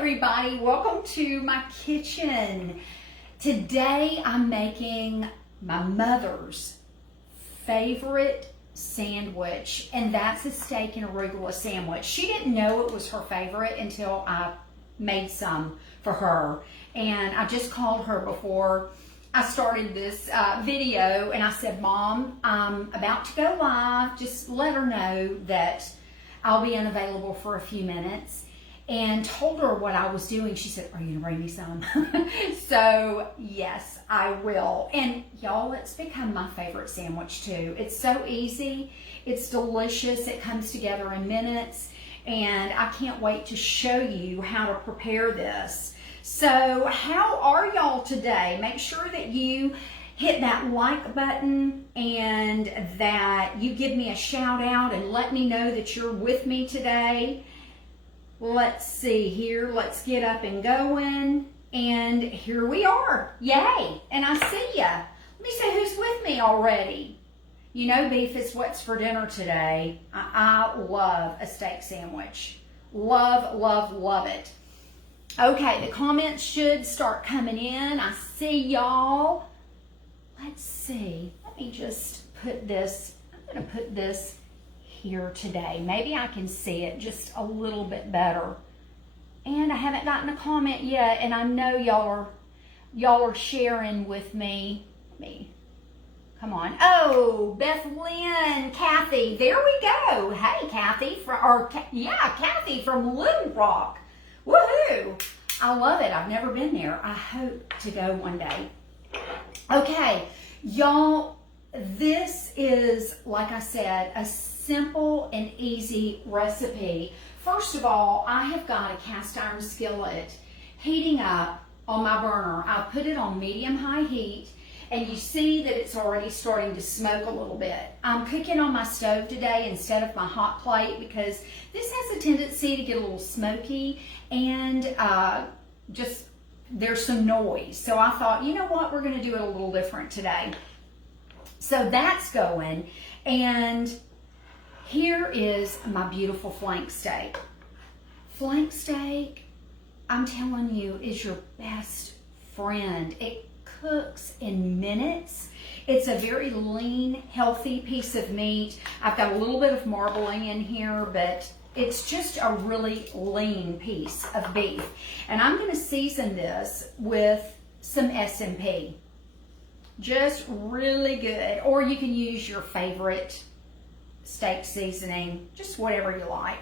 everybody, welcome to my kitchen. Today I'm making my mother's favorite sandwich, and that's a steak and arugula sandwich. She didn't know it was her favorite until I made some for her, and I just called her before I started this video, and I said, Mom, I'm about to go live. Just let her know that I'll be unavailable for a few minutes, and told her what I was doing. She said, are you gonna bring me some? So yes, I will. And y'all, it's become my favorite sandwich too. It's so easy, it's delicious, it comes together in minutes, and I can't wait to show you how to prepare this. So how are y'all today? Make sure that you hit that like button and that you give me a shout out and let me know that you're with me today. Let's see here. Let's get up and going. And here we are. Yay. And I see ya. Let me see who's with me already. You know, beef is what's for dinner today. I love a steak sandwich. Love, love, love it. Okay, the comments should start coming in. I see y'all. Let's see. Let me just put this. I'm going to put this here today. Maybe I can see it just a little bit better. And I haven't gotten a comment yet, and I know y'all are sharing with me. Come on. Oh, Beth Lynn, Kathy. There we go. Hey, Kathy Kathy from Little Rock. Woohoo! I love it. I've never been there. I hope to go one day. Okay, y'all, this is, like I said, a simple and easy recipe. First of all, I have got a cast iron skillet heating up on my burner. I put it on medium-high heat, and you see that it's already starting to smoke a little bit. I'm cooking on my stove today instead of my hot plate because this has a tendency to get a little smoky and just there's some noise. So I thought, you know what, we're going to do it a little different today. So that's going, and here is my beautiful flank steak. Flank steak, I'm telling you, is your best friend. It cooks in minutes. It's a very lean, healthy piece of meat. I've got a little bit of marbling in here, but it's just a really lean piece of beef. And I'm going to season this with some S&P. Just really good. Or you can use your favorite steak seasoning, just whatever you like.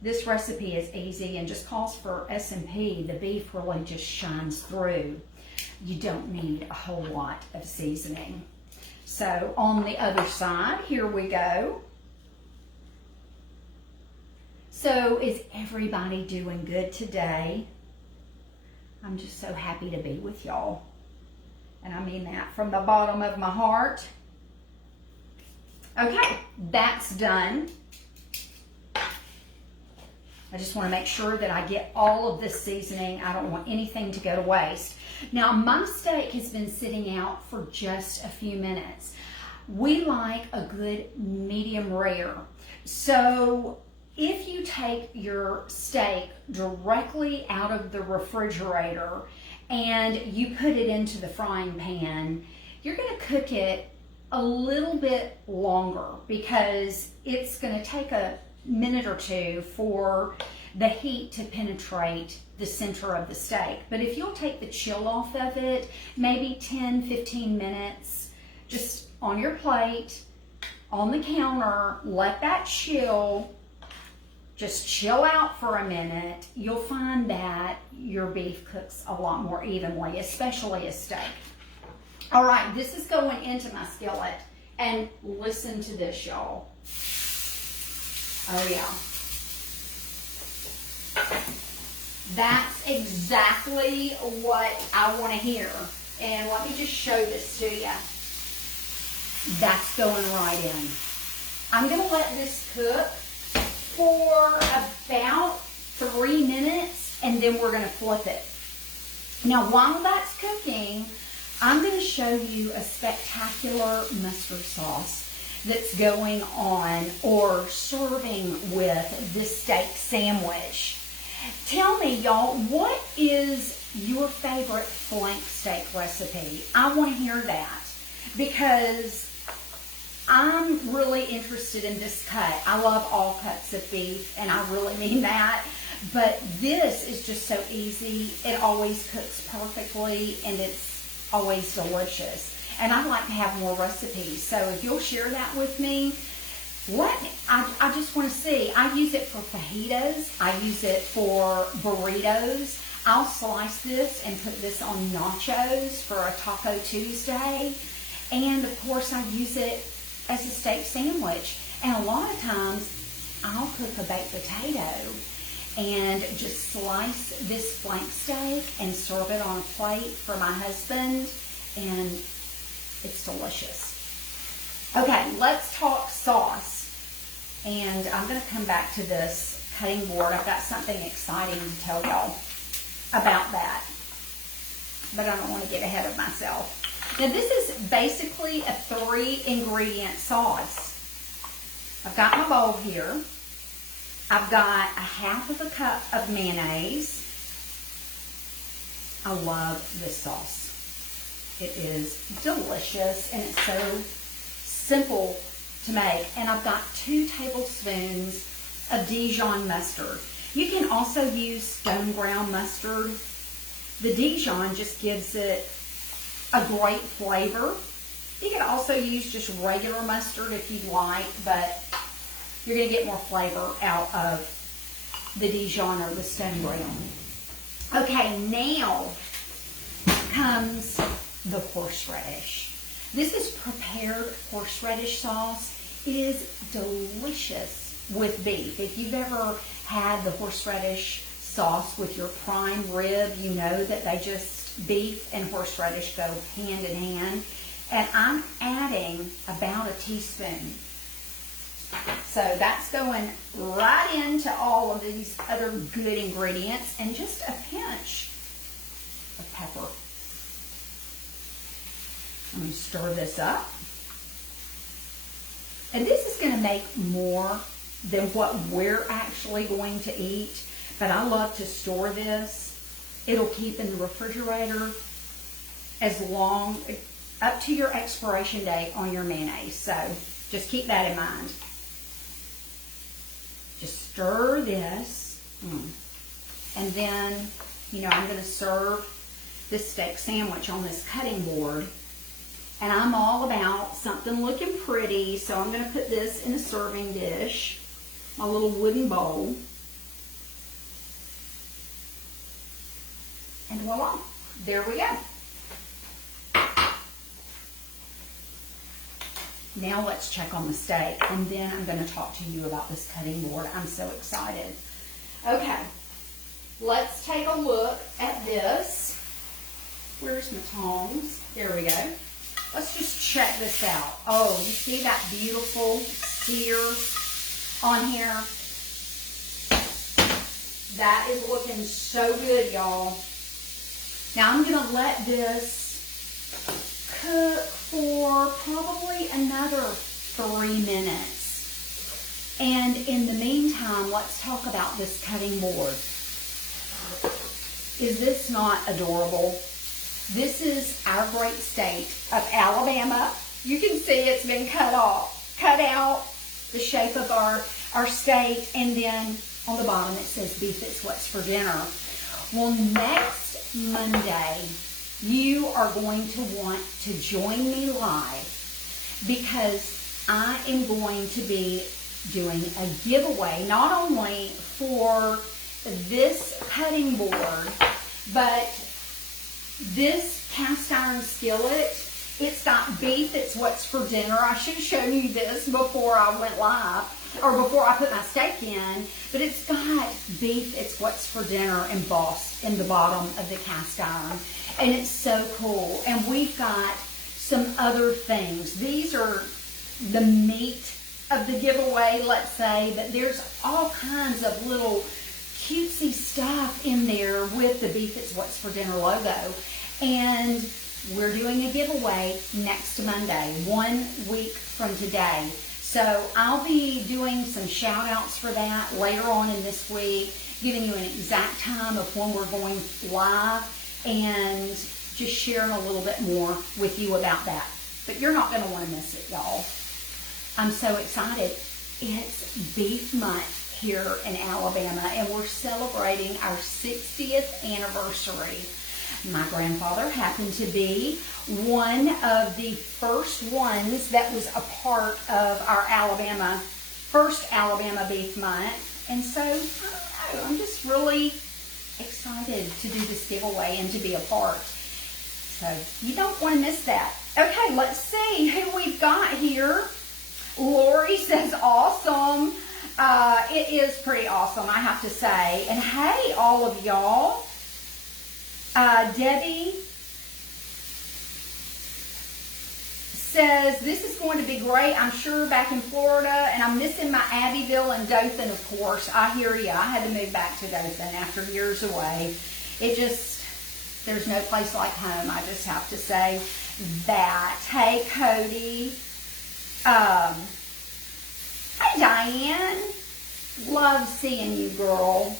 This recipe is easy and just calls for S&P. The beef really just shines through. You don't need a whole lot of seasoning. So on the other side, here we go. So is everybody doing good today? I'm just so happy to be with y'all. And I mean that from the bottom of my heart. Okay, that's done. I just want to make sure that I get all of this seasoning. I don't want anything to go to waste. Now, my steak has been sitting out for just a few minutes. We like a good medium rare. So if you take your steak directly out of the refrigerator and you put it into the frying pan, you're going to cook it a little bit longer because it's going to take a minute or two for the heat to penetrate the center of the steak. But if you'll take the chill off of it, maybe 10-15 minutes, just on your plate, on the counter, let that chill. Just chill out for a minute. You'll find that your beef cooks a lot more evenly, especially a steak. All right, this is going into my skillet. And listen to this, y'all. Oh, yeah. That's exactly what I want to hear. And let me just show this to you. That's going right in. I'm going to let this cook for about 3 minutes, and then we're going to flip it. Now, while that's cooking, I'm going to show you a spectacular mustard sauce that's going on or serving with this steak sandwich. Tell me, y'all, what is your favorite flank steak recipe? I want to hear that because I'm really interested in this cut. I love all cuts of beef, and I really mean that. But this is just so easy. It always cooks perfectly, and it's always delicious. And I'd like to have more recipes. So if you'll share that with me, I just want to see. I use it for fajitas. I use it for burritos. I'll slice this and put this on nachos for a Taco Tuesday. And of course, I use it as a steak sandwich. And a lot of times, I'll cook a baked potato and just slice this flank steak and serve it on a plate for my husband. And it's delicious. Okay, let's talk sauce. And I'm going to come back to this cutting board. I've got something exciting to tell y'all about that. But I don't want to get ahead of myself. Now this is basically a 3-ingredient sauce. I've got my bowl here. I've got a half of a cup of mayonnaise. I love this sauce. It is delicious and it's so simple to make. And I've got 2 tablespoons of Dijon mustard. You can also use stone ground mustard. The Dijon just gives it a great flavor. You can also use just regular mustard if you'd like, but you're going to get more flavor out of the Dijon or the stone ground. Okay, now comes the horseradish. This is prepared horseradish sauce. It is delicious with beef. If you've ever had the horseradish sauce with your prime rib, you know that beef and horseradish go hand in hand. And I'm adding about a teaspoon. So that's going right into all of these other good ingredients and just a pinch of pepper. I'm going to stir this up. And this is going to make more than what we're actually going to eat. But I love to store this. It'll keep in the refrigerator as long, up to your expiration date on your mayonnaise. So just keep that in mind. Just stir this. And then, I'm going to serve this steak sandwich on this cutting board. And I'm all about something looking pretty, so I'm going to put this in a serving dish, my little wooden bowl. And voila, there we go. Now let's check on the steak, and then I'm going to talk to you about this cutting board. I'm so excited. Okay, let's take a look at this. Where's my tongs? There we go. Let's just check this out. Oh, you see that beautiful sear on here? That is looking so good, y'all. Now I'm going to let this cook for probably another 3 minutes. And in the meantime, let's talk about this cutting board. Is this not adorable? This is our great state of Alabama. You can see it's been cut out, the shape of our state, and then on the bottom it says beef it's what's for dinner. Well, next Monday, you are going to want to join me live because I am going to be doing a giveaway, not only for this cutting board, but this cast iron skillet. It's got beef it's what's for dinner. I should have shown you this before I went live, or before I put my steak in, but it's got beef it's what's for dinner embossed in the bottom of the cast iron, and it's so cool. And we've got some other things. These are the meat of the giveaway, let's say, but there's all kinds of little cutesy stuff in there with the beef it's what's for dinner logo. And we're doing a giveaway next Monday, 1 week from today. So I'll be doing some shout outs for that later on in this week, giving you an exact time of when we're going live and just sharing a little bit more with you about that. But you're not going to want to miss it, y'all. I'm so excited. It's Beef Month here in Alabama, and we're celebrating our 60th anniversary. My grandfather happened to be one of the first ones that was a part of our first Alabama Beef Month. And so, I don't know, I'm just really excited to do this giveaway and to be a part. So, you don't want to miss that. Okay, let's see who we've got here. Lori says, awesome. It is pretty awesome, I have to say. And hey, all of y'all. Debbie says, this is going to be great, I'm sure, back in Florida, and I'm missing my Abbeville and Dothan, of course. I hear you. I had to move back to Dothan after years away. There's no place like home, I just have to say that. Hey, Cody. Hey, Diane. Love seeing you, girl.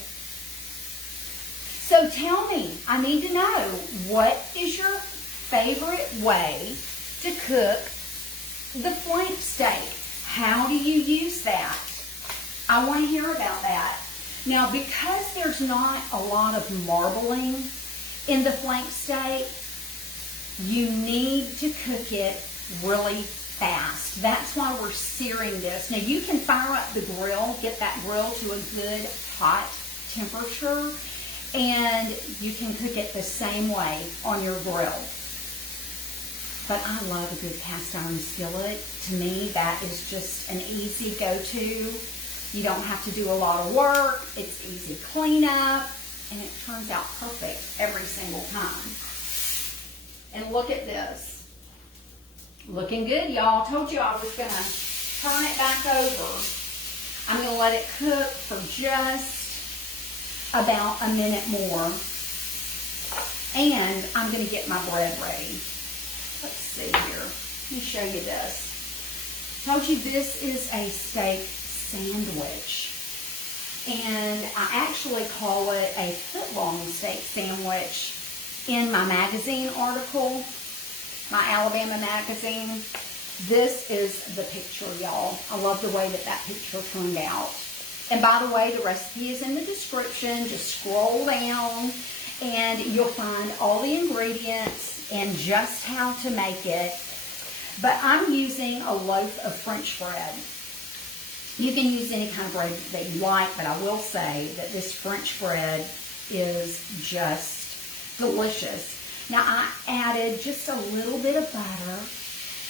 So tell me, I need to know, what is your favorite way to cook the flank steak? How do you use that? I want to hear about that. Now, because there's not a lot of marbling in the flank steak, you need to cook it really fast. That's why we're searing this. Now, you can fire up the grill, get that grill to a good hot temperature, and you can cook it the same way on your grill. But I love a good cast iron skillet. To me, that is just an easy go-to. You don't have to do a lot of work. It's easy cleanup, and it turns out perfect every single time. And look at this. Looking good, y'all. Told you I was going to turn it back over. I'm going to let it cook for just about a minute more, and I'm going to get my bread ready. Let's see here. Let me show you this. Told you this is a steak sandwich, and I actually call it a foot-long steak sandwich in my magazine article, my Alabama magazine. This is the picture, y'all. I love the way that picture turned out. And by the way, the recipe is in the description. Just scroll down and you'll find all the ingredients and just how to make it. But I'm using a loaf of French bread. You can use any kind of bread that you like, but I will say that this French bread is just delicious. Now, I added just a little bit of butter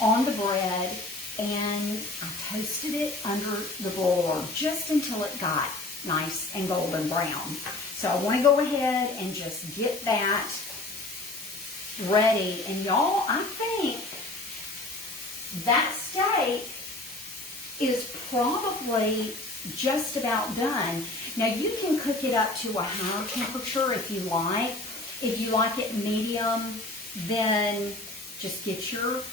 on the bread, and I toasted it under the broiler just until it got nice and golden brown. So I want to go ahead and just get that ready. And y'all, I think that steak is probably just about done. Now, you can cook it up to a higher temperature if you like. If you like it medium, then just get your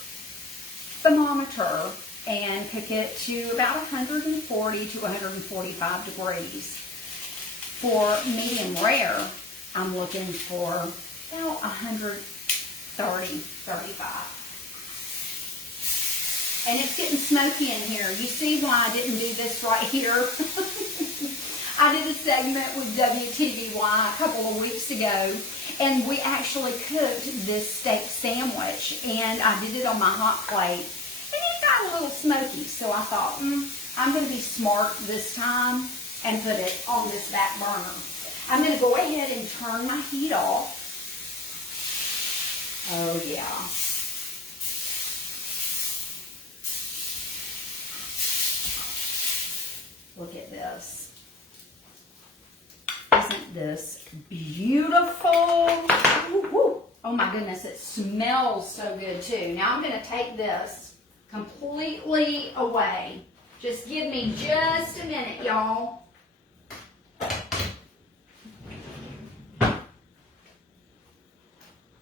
thermometer and cook it to about 140 to 145 degrees. For medium rare, I'm looking for about 130, 35. And it's getting smoky in here. You see why I didn't do this right here? I did a segment with WTVY a couple of weeks ago, and we actually cooked this steak sandwich, and I did it on my hot plate, and it got a little smoky. So I thought, I'm going to be smart this time and put it on this back burner. I'm going to go ahead and turn my heat off. Oh, yeah. Look at this. Isn't this beautiful? Woo, woo. Oh my goodness, it smells so good too. Now I'm going to take this completely away. Just give me just a minute, y'all.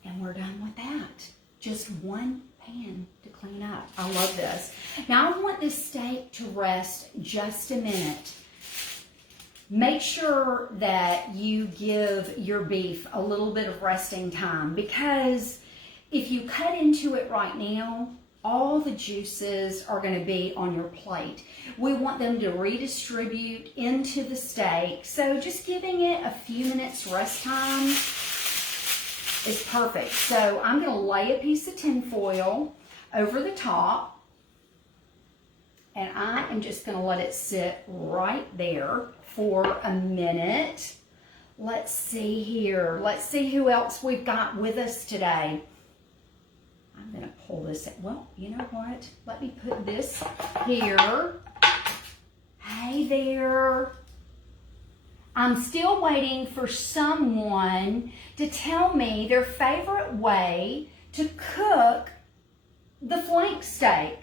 And we're done with that. Just one pan to clean up. I love this. Now I want this steak to rest just a minute. Make sure that you give your beef a little bit of resting time, because if you cut into it right now, all the juices are going to be on your plate. We want them to redistribute into the steak. So just giving it a few minutes rest time is perfect. So I'm going to lay a piece of tin foil over the top, and I am just going to let it sit right there for a minute. Let's see here. Let's see who else we've got with us today. I'm going to pull this. Well, you know what? Let me put this here. Hey there. I'm still waiting for someone to tell me their favorite way to cook the flank steak.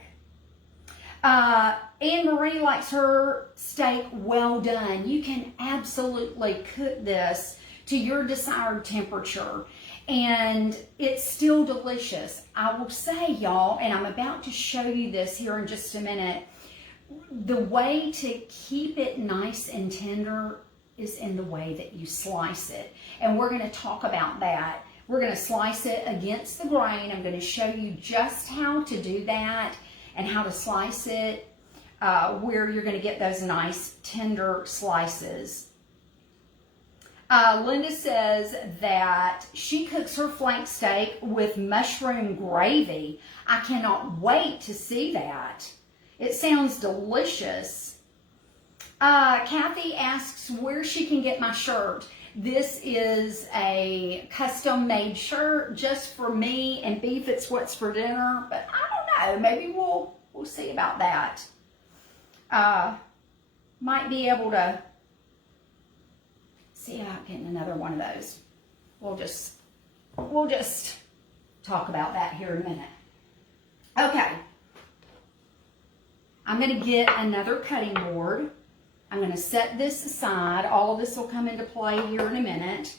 Anne Marie likes her steak well done. You can absolutely cook this to your desired temperature, and it's still delicious. I will say, y'all, and I'm about to show you this here in just a minute, the way to keep it nice and tender is in the way that you slice it. And we're going to talk about that. We're going to slice it against the grain. I'm going to show you just how to do that and how to slice it where you're going to get those nice tender slices. Linda says that she cooks her flank steak with mushroom gravy. I cannot wait to see that. It sounds delicious. Kathy asks where she can get my shirt. This is a custom-made shirt just for me, and Beef It's What's for Dinner, but I don't know. Maybe we'll see about that. Might be able to see about getting another one of those. We'll just talk about that here in a minute. Okay. I'm going to get another cutting board. I'm going to set this aside. All of this will come into play here in a minute.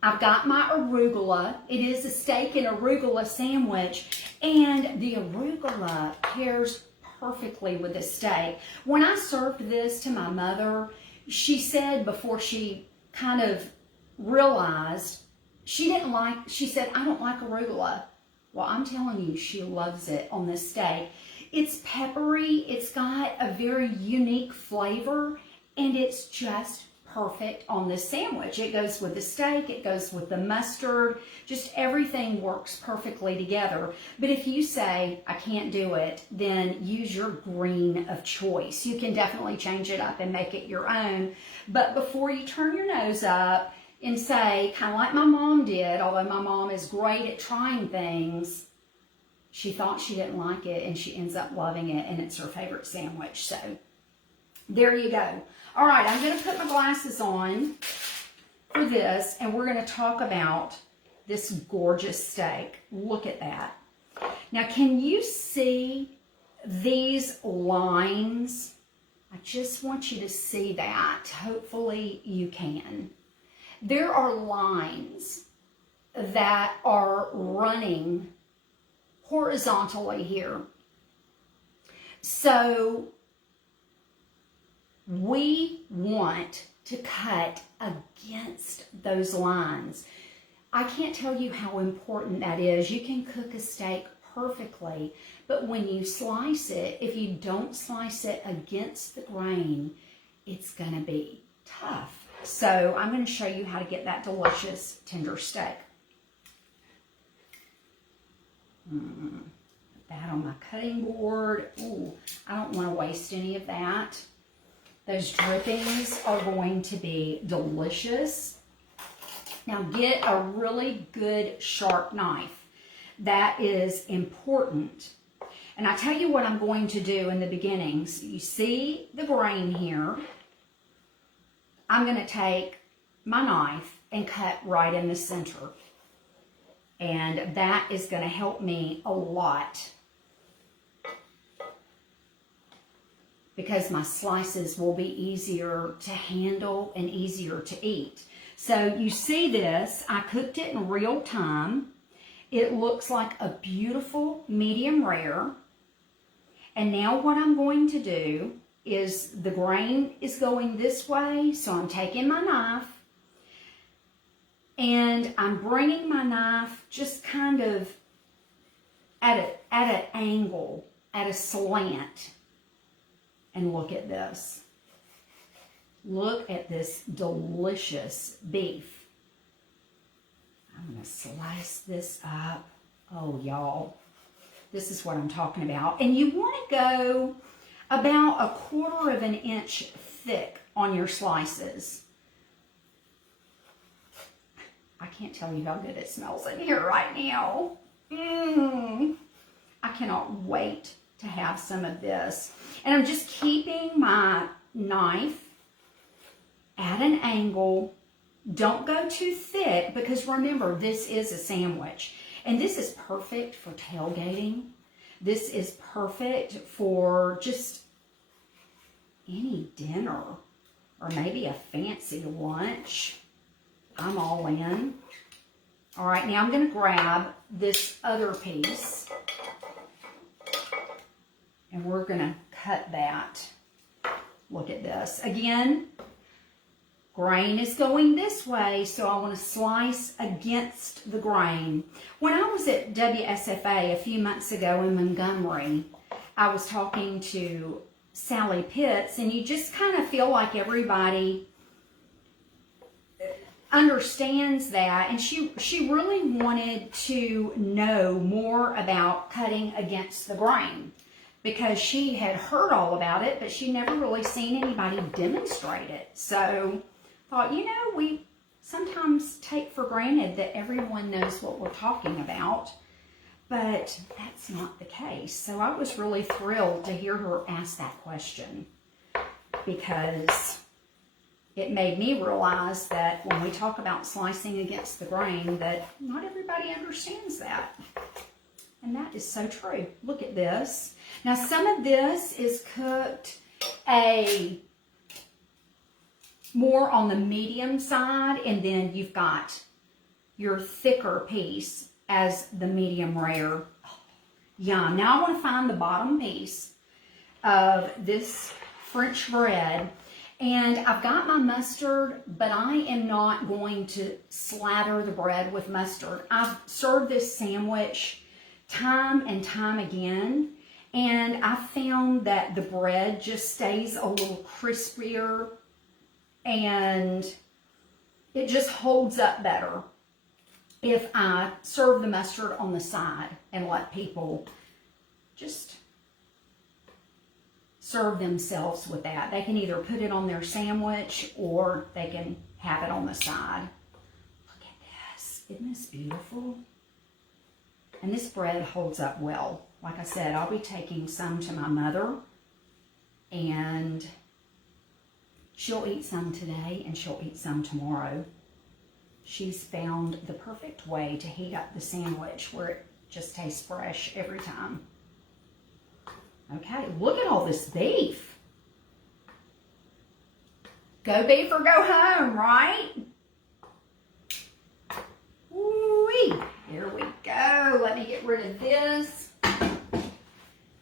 I've got my arugula. It is a steak and arugula sandwich, and the arugula pairs perfectly with the steak. When I served this to my mother, she said before she kind of realized she said, I don't like arugula. Well, I'm telling you, she loves it on this steak. It's peppery, it's got a very unique flavor, and it's just perfect on this sandwich. It goes with the steak, it goes with the mustard, just everything works perfectly together. But if you say, I can't do it, then use your green of choice. You can definitely change it up and make it your own. But before you turn your nose up and say, kind of like my mom did, although my mom is great at trying things, she thought she didn't like it, and she ends up loving it, and it's her favorite sandwich. So there you go. All right, I'm going to put my glasses on for this, and we're going to talk about this gorgeous steak. Look at that. Now, can you see these lines? I just want you to see that. Hopefully you can. There are lines that are running horizontally here. So we want to cut against those lines. I can't tell you how important that is. You can cook a steak perfectly, but when you slice it, if you don't slice it against the grain, it's going to be tough. So I'm going to show you how to get that delicious tender steak. Put that on my cutting board. Ooh, I don't want to waste any of that. Those drippings are going to be delicious. Now get a really good sharp knife. That is important. And I tell you what I'm going to do in the beginning. So you see the grain here. I'm going to take my knife and cut right in the center. And that is going to help me a lot, because my slices will be easier to handle and easier to eat. So you see this, I cooked it in real time. It looks like a beautiful medium rare. And now what I'm going to do is the grain is going this way, so I'm taking my knife and I'm bringing my knife just kind of at an angle, at a slant. And look at this. Look at this delicious beef. I'm going to slice this up. Oh, y'all, this is what I'm talking about. And you want to go about 1/4 of an inch thick on your slices. I can't tell you how good it smells in here right now. I cannot wait to have some of this. And I'm just keeping my knife at an angle. Don't go too thick, because remember, this is a sandwich. And this is perfect for tailgating. This is perfect for just any dinner or maybe a fancy lunch. I'm all in. All right, now I'm going to grab this other piece and we're going to cut that. Look at this. Again, grain is going this way, so I want to slice against the grain. When I was at WSFA a few months ago in Montgomery, I was talking to Sally Pitts, and you just kind of feel like everybody understands that, and she really wanted to know more about cutting against the grain, because she had heard all about it, but she never really seen anybody demonstrate it. So thought, you know, we sometimes take for granted that everyone knows what we're talking about, but that's not the case. So I was really thrilled to hear her ask that question, because it made me realize that when we talk about slicing against the grain, that not everybody understands that. And that is so true. Look at this. Now, some of this is cooked more on the medium side, and then you've got your thicker piece as the medium rare. Oh, yum. Now I want to find the bottom piece of this French bread, and I've got my mustard, but I am not going to slather the bread with mustard. I've served this sandwich time and time again, and I found that the bread just stays a little crispier, and it just holds up better if I serve the mustard on the side and let people just serve themselves with that. They can either put it on their sandwich or they can have it on the side. Look at this. Isn't this beautiful? And this bread holds up well. Like I said, I'll be taking some to my mother, and she'll eat some today and she'll eat some tomorrow. She's found the perfect way to heat up the sandwich where it just tastes fresh every time. Okay, look at all this beef. Go beef or go home, right? Woo-wee. Here we go. Let me get rid of this.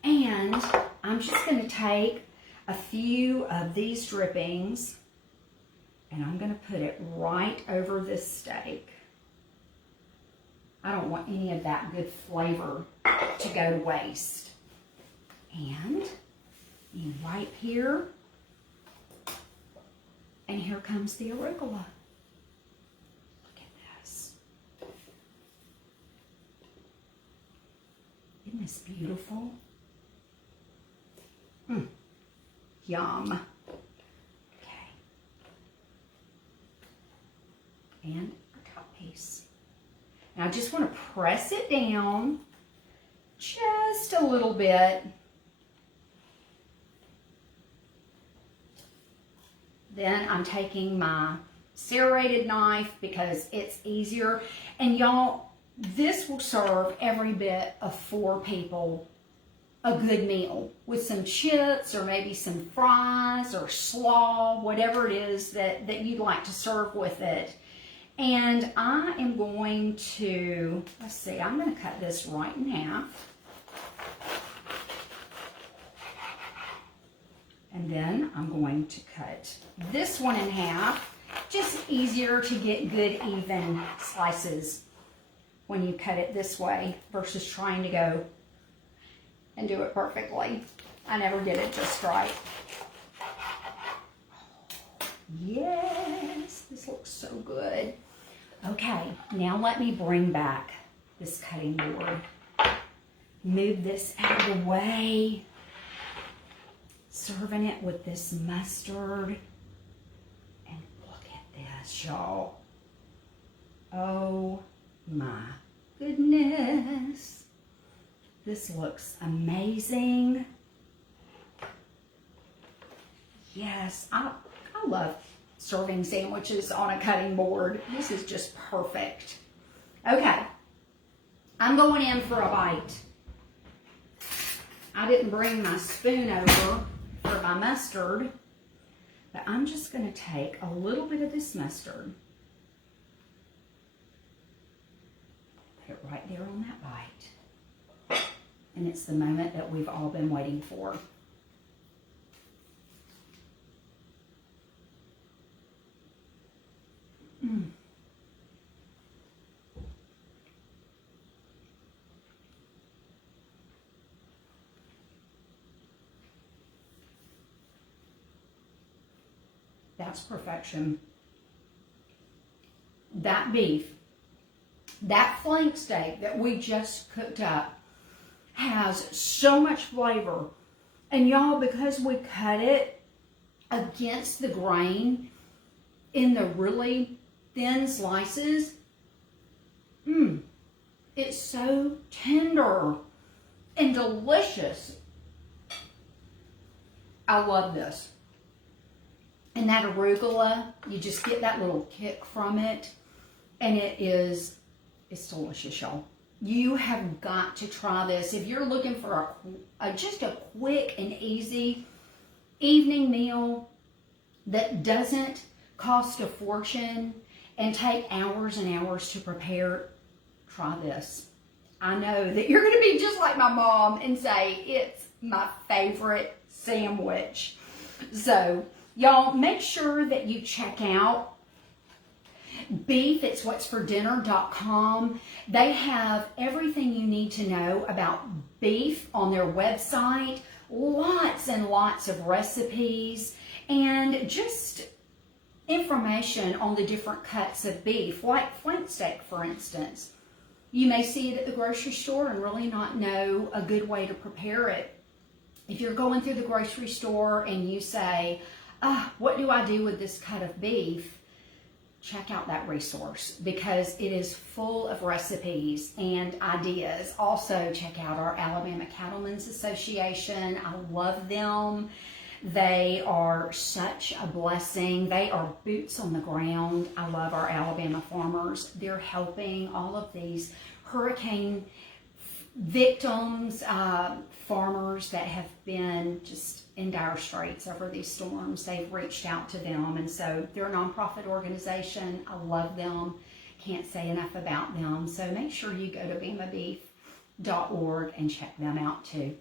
And I'm just going to take a few of these drippings, and I'm going to put it right over this steak. I don't want any of that good flavor to go to waste. And you wipe here, and here comes the arugula. Look at this. Isn't this beautiful? Yum. Okay. And our top piece. Now I just want to press it down just a little bit. Then I'm taking my serrated knife because it's easier. And y'all, this will serve every bit of 4 people a good meal with some chips or maybe some fries or slaw, whatever it is that you'd like to serve with it. And I am going to, let's see, I'm going to cut this right in half. And then I'm going to cut this one in half. Just easier to get good even slices when you cut it this way versus trying to go and do it perfectly. I never get it just right. Yes, this looks so good. Okay, now let me bring back this cutting board. Move this out of the way. Serving it with this mustard. And look at this, y'all. Oh my goodness. This looks amazing. Yes, I love serving sandwiches on a cutting board. This is just perfect. Okay, I'm going in for a bite. I didn't bring my spoon over for my mustard, but I'm just going to take a little bit of this mustard. Put it right there on that bite. And it's the moment that we've all been waiting for. That's perfection. That beef, that flank steak that we just cooked up has so much flavor. And y'all, because we cut it against the grain in the really thin slices, it's so tender and delicious. I love this. And that arugula, you just get that little kick from it. And it's delicious, y'all. You have got to try this. If you're looking for just a quick and easy evening meal that doesn't cost a fortune and take hours and hours to prepare, try this. I know that you're going to be just like my mom and say, it's my favorite sandwich. So, y'all, make sure that you check out beefitswhatsfordinner.com. They have everything you need to know about beef on their website. Lots and lots of recipes and just information on the different cuts of beef, like flank steak, for instance. You may see it at the grocery store and really not know a good way to prepare it. If you're going through the grocery store and you say, what do I do with this cut of beef? Check out that resource because it is full of recipes and ideas. Also, check out our Alabama Cattlemen's Association. I love them. They are such a blessing. They are boots on the ground. I love our Alabama farmers. They're helping all of these hurricane victims, farmers that have been just in dire straits over these storms. They've reached out to them, and so they're a nonprofit organization. I love them. Can't say enough about them. So make sure you go to bamabeef.org and check them out too.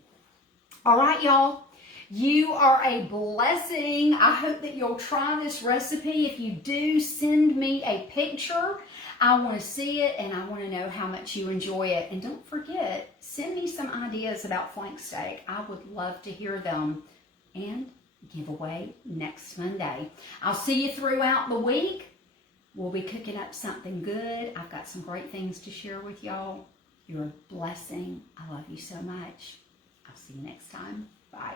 All right, y'all. You are a blessing. I hope that you'll try this recipe. If you do, send me a picture. I want to see it and I want to know how much you enjoy it. And don't forget, send me some ideas about flank steak. I would love to hear them. And giveaway next Monday. I'll see you throughout the week. We'll be cooking up something good. I've got some great things to share with y'all. You're a blessing. I love you so much. I'll see you next time. Bye.